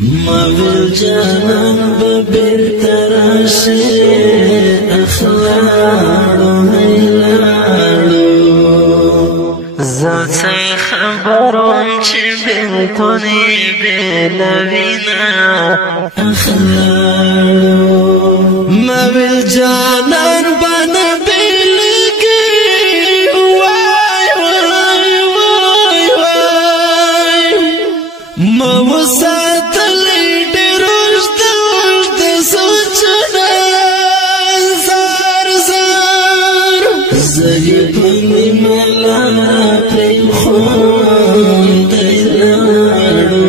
مول جانان ببیر تراشی اخلاړو هیلاړو زڅ خبرون چې بلتونی بلوینا اخلاړو مول جانان بنا بلگی وای وای وای وای موسات زهبني ملا پریم خون دی لاړو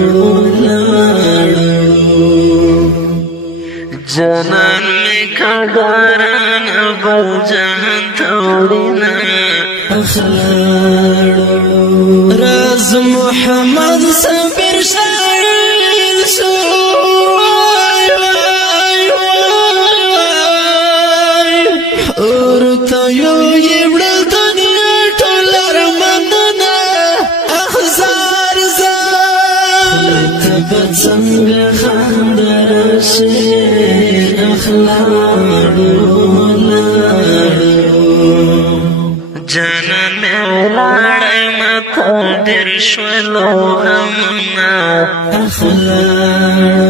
جانان می کډاران بل جهان توڑینا اخلاړو راز محمد صبر شاعر شو څنګه خندر شي اخلاړو لاړو جانان مې لاړې مته ډېر شولو غمونه اخلاړو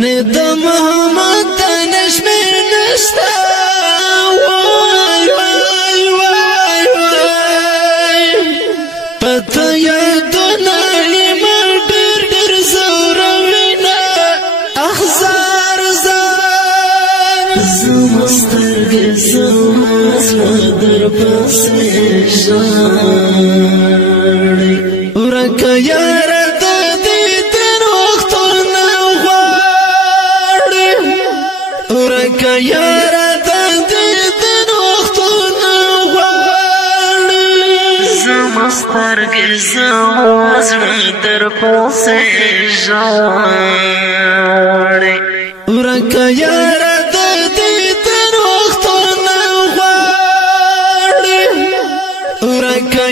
نه د محمد تنش مې نشته وای وای وای وای پته یادونه زمسترګې زما در پسې ژاړي ورکه یاره د دیدن وختونه غواړي ورکه یاره د دیدن وختونه غواړي زمسترګې زما در پسې ژاړي ورکه یاره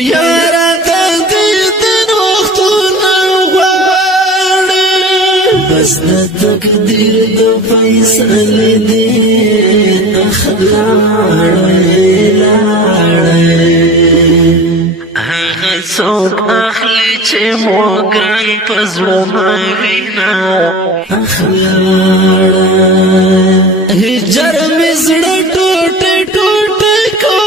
یارا د دیدن وختونه غواړي بس د تقدیر د فیصلې دې اخلاړې لاړې هغه څوک اخلي چې مو ګران په زړه وینا اخلاړې هجر مې زړه ټوټه ټوټه کو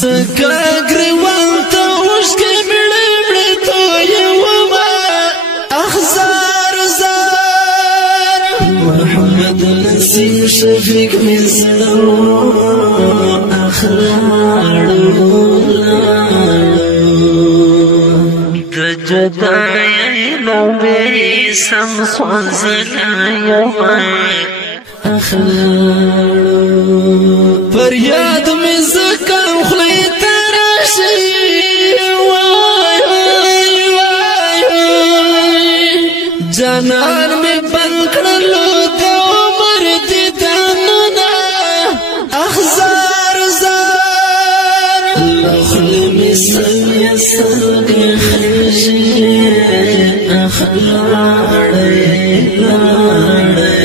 زکا گریوان تا اوشکی مڑی مڑی تو یوما اخزار زار محمد نسیم شفیق مزدو اخلاړو لاړو د جدای لوی سم سوزلا یوما اخلاړو پر یاد می زکا جانان میں بنکڑلو دو مردی دانونا اخزار زار لخل مسل سرگی خیجی اخلاڑی لاڑی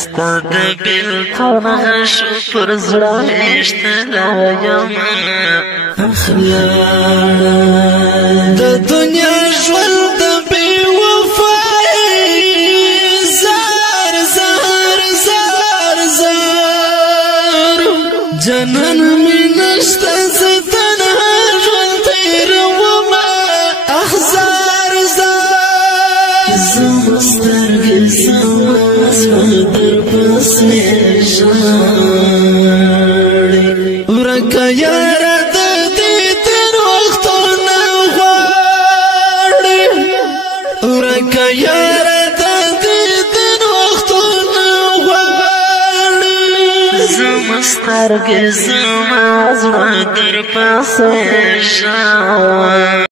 ستاد بلتون غشو پر زرائشتلا یوما اخلاڑی دا دنیا جول جنن می نشتا ستنها ژوند تیرومه اخزار زار زمسترګې زما در پسې ژاړي ورکه یاره د دیدن وختونه غواړي ورکه یاره د دیدن وختونه غواړي زمسترګې زما زړه در پسې ژاړي